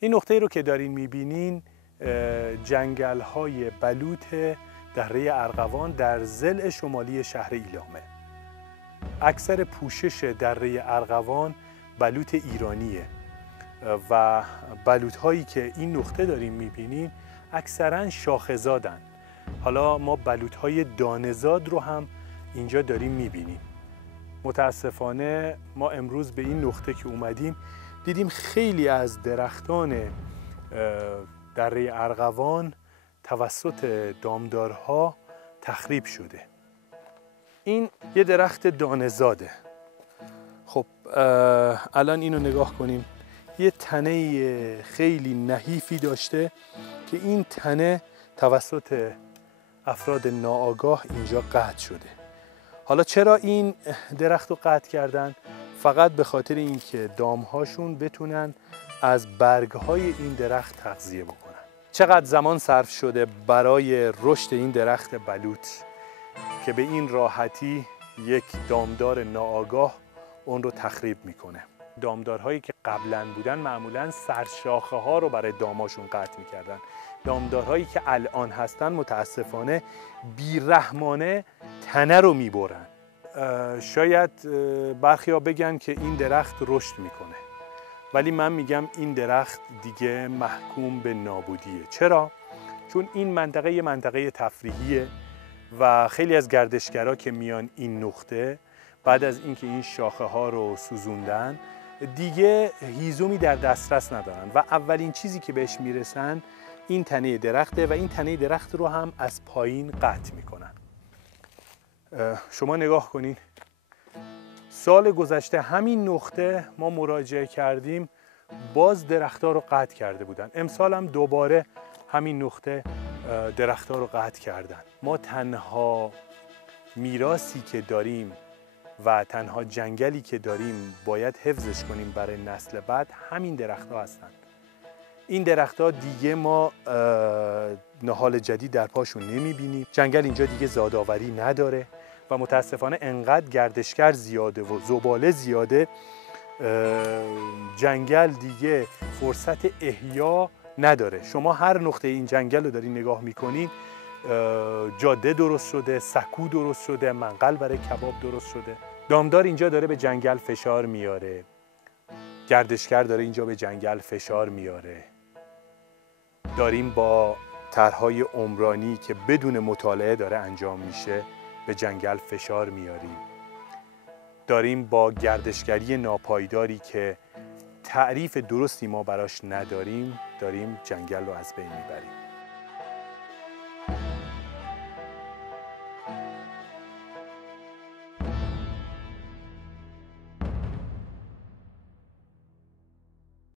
این نقطه‌ای رو که دارین می‌بینین جنگل‌های بلوط دره ارغوان در ضلع شمالی شهر ایلامه. اکثر پوشش دره ارغوان بلوط ایرانیه و بلوط‌هایی که این نقطه داریم می‌بینین اکثراً شاخه‌زادن. حالا ما بلوط‌های دانه‌زاد رو هم اینجا داریم می‌بینیم. متاسفانه ما امروز به این نقطه که اومدیم دیدیم خیلی از درختان دره ارغوان توسط دامدارها تخریب شده. این یه درخت دانه‌زاده. خب الان اینو نگاه کنیم، یه تنه خیلی نحیفی داشته که این تنه توسط افراد ناآگاه اینجا قطع شده. حالا چرا این درخت رو قطع کردن؟ فقط به خاطر اینکه دامهاشون بتونن از برگهای این درخت تغذیه بکنن. چقدر زمان صرف شده برای رشد این درخت بلوط که به این راحتی یک دامدار ناآگاه اون رو تخریب میکنه. دامدارهایی که قبلا بودن معمولا سرشاخه ها رو برای داماشون قطع میکردن. دامدارهایی که الان هستن متاسفانه بیرحمانه تنه رو میبرن. شاید برخیا بگن که این درخت رشد میکنه، ولی من میگم این درخت دیگه محکوم به نابودیه. چرا؟ چون این منطقه یه منطقه تفریحیه و خیلی از گردشگرها که میان این نقطه بعد از اینکه این شاخه ها رو سوزوندن دیگه هیزومی در دسترس ندارن و اولین چیزی که بهش میرسن این تنه درخته و این تنه درخت رو هم از پایین قطع میکنن. شما نگاه کنین، سال گذشته همین نقطه ما مراجعه کردیم، باز درخت‌ها رو قطع کرده بودن. امسال هم دوباره همین نقطه درخت‌ها رو قطع کردن. ما تنها میراثی که داریم و تنها جنگلی که داریم باید حفظش کنیم برای نسل بعد همین درخت‌ها هستن. این درخت‌ها دیگه ما نهال جدید در پاشون نمی‌بینیم. جنگل اینجا دیگه زادآوری نداره و متاسفانه انقدر گردشگر زیاده و زباله زیاده، جنگل دیگه فرصت احیا نداره. شما هر نقطه این جنگل رو دارین نگاه میکنین، جاده درست شده، سکو درست شده، منقل برای کباب درست شده. دامدار اینجا داره به جنگل فشار میاره، گردشگر داره اینجا به جنگل فشار میاره. داریم با طرح‌های عمرانی که بدون مطالعه داره انجام میشه به جنگل فشار میاریم. داریم با گردشگری ناپایداری که تعریف درستی ما براش نداریم، داریم جنگل رو از بین میبریم.